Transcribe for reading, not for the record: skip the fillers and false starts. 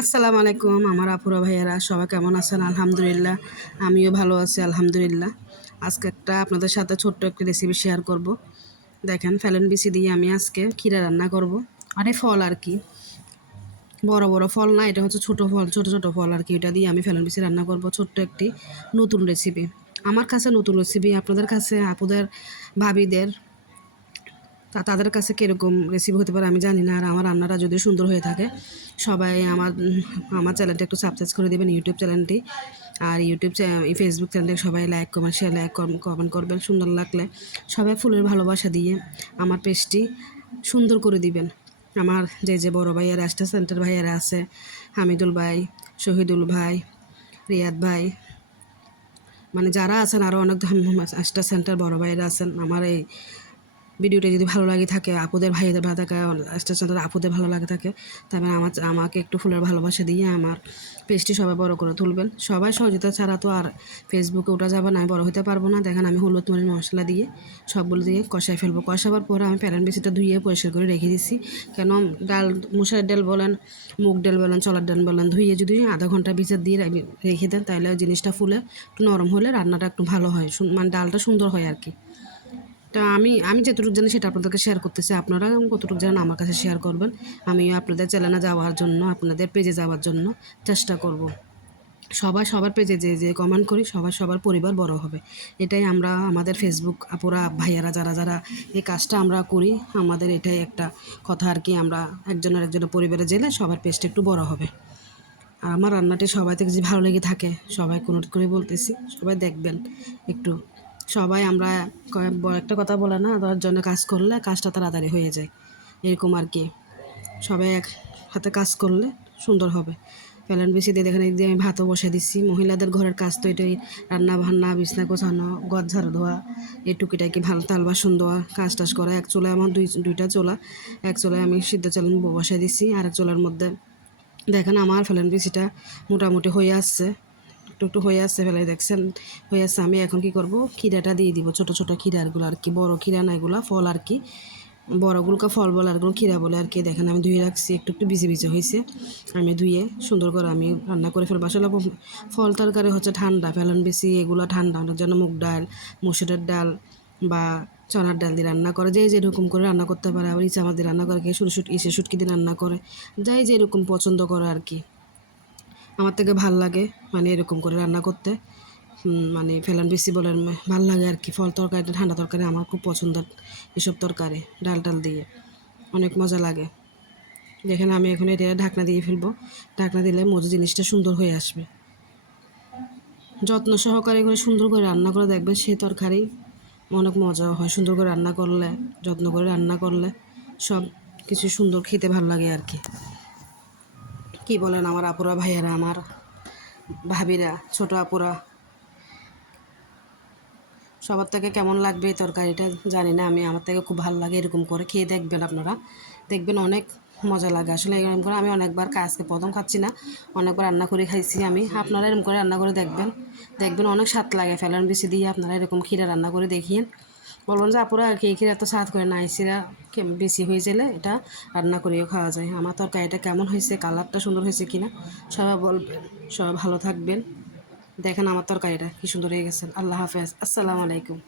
আসসালামু আলাইকুম আমার আপুরা ভাইয়ারা সবাই কেমন আছেন? আলহামদুলিল্লাহ, আমিও ভালো আছি আলহামদুলিল্লাহ। আজকে আপনাদের সাথে ছোট্ট একটা রেসিপি শেয়ার করব। দেখেন, ফেলেন বিচি দিয়ে আমি আজকে ক্ষীরা রান্না করব। আরে ফল আর কি, বড় বড় ফল না, এটা হচ্ছে ছোট ফল, ছোট ছোট ফল আর কি। এটা দিয়ে আমি ফেলেন বিচি রান্না করব, ছোট্ট একটি নতুন রেসিপি। আমার কাছে নতুন রেসিপি, আপনাদের কাছে, আপুদের, ভাবিদের, তাদের কাছে কীরকম রেসিপি হতে পারে আমি জানি না। আর আমার রান্নাটা যদি সুন্দর হয়ে থাকে, সবাই আমার চ্যানেলটা একটু সাবস্ক্রাইব করে দেবেন, ইউটিউব চ্যানেলটি। আর ফেসবুক চ্যানেলটি সবাই লাইক কমেন্ট শেয়ার, কমেন্ট করবেন। সুন্দর লাগলে সবাই ফুলের ভালোবাসা দিয়ে আমার পেজটি সুন্দর করে দিবেন। আমার যে বড় ভাইয়েরা, স্টার সেন্টার ভাইয়েরা আছে, হামিদুল ভাই, শহীদুল ভাই, রিয়াদ ভাই, মানে যারা আছেন আরও অনেক স্টার সেন্টার বড় ভাইয়েরা আছেন, আমার এই ভিডিওটা যদি ভালো লাগে থাকে, আপুদের ভাইদের ভালো থাকে, স্টেশনের আপুদের ভালো লাগে থাকে, তারপরে আমাকে একটু ফুলের ভালোবাসা দিয়ে আমার পেজটি সবাই বড় করে তুলবেন। সবাই সহযোগিতা ছাড়া তো আর ফেসবুকে ওটা যাবে না, আমি বড় হতে পারবো না। দেখেন, আমি হলুদ মরিচ মশলা দিয়ে সবগুলো দিয়ে কষাই ফেলবো। কষাবার পরে আমি প্যারান বেশিটা ধুয়ে পরিষ্কার করে রেখে দিচ্ছি। কেন, ডাল, মুসুরের ডাল বলেন, মুগ ডাল বলেন, চলার ডাল বলেন, ধুয়ে যদি আধা ঘন্টা ভিতর দিয়ে রেখে দেন, তাহলে ওই জিনিসটা ফুলে একটু নরম হলে রান্নাটা একটু ভালো হয়, মানে ডালটা সুন্দর হয় আর কি। তা আমি আমি যতটুকু জানি সেটা আপনাদেরকে শেয়ার করতেছি। আপনারা কতটুকু জানেন আমার কাছে শেয়ার করবেন। আমিও আপনাদের চ্যানেলে যাওয়ার জন্য, আপনাদের পেজে যাওয়ার জন্য চেষ্টা করব। সবাই সবার পেজে যে কমেন্ট করি, সবার পরিবার বড় হবে। এটাই আমরা, আমাদের ফেসবুক আপুরা ভাইয়ারা যারা এই কাজটা আমরা করি, আমাদের এটাই একটা কথা আর কি। আমরা একজনের পরিবারে গেলে সবার পেজটা একটু বড় হবে। আর আমার রান্নাটি সবাই থেকে যদি ভালো লেগে থাকে, সবাইকে অনুরোধ করে বলতেছি, সবাই দেখবেন একটু। সবাই আমরা একটা কথা বলে না, 10 জনে কাজ করলে কাজটা তাড়াতাড়ি হয়ে যায়, এরকম আর কি। সবাই এক হাতে কাজ করলে সুন্দর হবে। প্যালেন বেশি দিয়ে দেখেন, এই দিয়ে আমি ভাতও বসে দিচ্ছি। মহিলাদের ঘরের কাজ তো এটাই, রান্না বান্না, বিছনা গোছানো, ঘর ঝাড়ু দেওয়া, এই টুকিটাকি ভালো তাল বাসন দেওয়া, কাজ টাজ করা। এক চুলায় আমার দুইটা চুলা, এক চুলায় আমি সিদ্ধ চাল বসে দিচ্ছি, আর এক চুলার মধ্যে দেখেন আমার ফেলেন পিসিটা মোটামুটি হয়ে আসছে, একটু একটু হয়ে আসছে, ফেলাই দেখছেন হয়ে আসছে। আমি এখন কি করব, ক্ষীরাটা দিয়ে দিব, ছোটো ছোটো ক্ষীরাগুলো আর কি, বড় ক্ষীরা না এগুলো ফল আর কি, বড়গুলোকে ফল বলে আর ক্ষীরা বলে আর কি। দেখেন আমি ধুয়ে রাখছি, একটু একটু ভিজে ভিজে হয়েছে। আমি ধুয়ে সুন্দর করে আমি রান্না করে ফেলবো। আসলে ফল তরকারি হচ্ছে ঠান্ডা, ফেলন বেশি এগুলো ঠান্ডা, ওটার জন্য মুগ ডাল, মসুরের ডাল বা চনার ডাল দিয়ে রান্না করে, যেরকম করে রান্না করতে পারে। আবার ইচ্ছা আমাদের রান্না করে, কেউ শুটকি দিয়ে রান্না করে, যেরকম পছন্দ করে আর কি। আমার থেকে ভাল লাগে মানে এরকম করে রান্না করতে, মানে ফেলান বেশি বলেন ভাল লাগে আর কি। ফল তরকারি, ঠান্ডা তরকারি আমার খুব পছন্দের, এসব তরকারি ডাল টাল দিয়ে অনেক মজা লাগে। যেখানে আমি এখন এটা ঢাকনা দিয়ে ফেলবো, ঢাকনা দিলে মজু জিনিসটা সুন্দর হয়ে আসবে। যত্ন সহকারে করে সুন্দর করে রান্না করে দেখবেন, সে তরকারি অনেক মজা হয়। সুন্দর করে রান্না করলে, যত্ন করে রান্না করলে সব কিছু সুন্দর খেতে ভালো লাগে আর কি। কী বলেন আমার আপুরা ভাইয়েরা, আমার ভাবিরা, ছোট আপুরা, সবার থেকে কেমন লাগবে এই তরকারিটা জানি না আমি, আমার থেকে খুব ভালো লাগে। এরকম করে খেয়ে দেখবেন আপনারা, দেখবেন অনেক মজা লাগে। আসলে এরকম করে আমি অনেকবার, আজকে প্রথম খাচ্ছি না, অনেকবার রান্না করে খাইছি আমি। আপনারা এরকম করে রান্না করে দেখবেন, দেখবেন অনেক স্বাদ লাগে। ফেলান বেশি দিয়ে আপনারা এরকম ক্ষীরা রান্না করে দেখিয়েন, বলবেন যে আপুরা এই ক্ষীরা তো স্বাদ করে না, আইসিরা বেশি হয়ে গেলে এটা রান্না করেও খাওয়া যায়। আমার তরকারিটা কেমন হয়েছে, কালারটা সুন্দর হয়েছে কিনা সবাই বলবেন। সবাই ভালো থাকবেন। দেখেন আমার তরকারিটা কি সুন্দর হয়ে গেছে। আল্লাহ হাফেজ, আসসালামু আলাইকুম।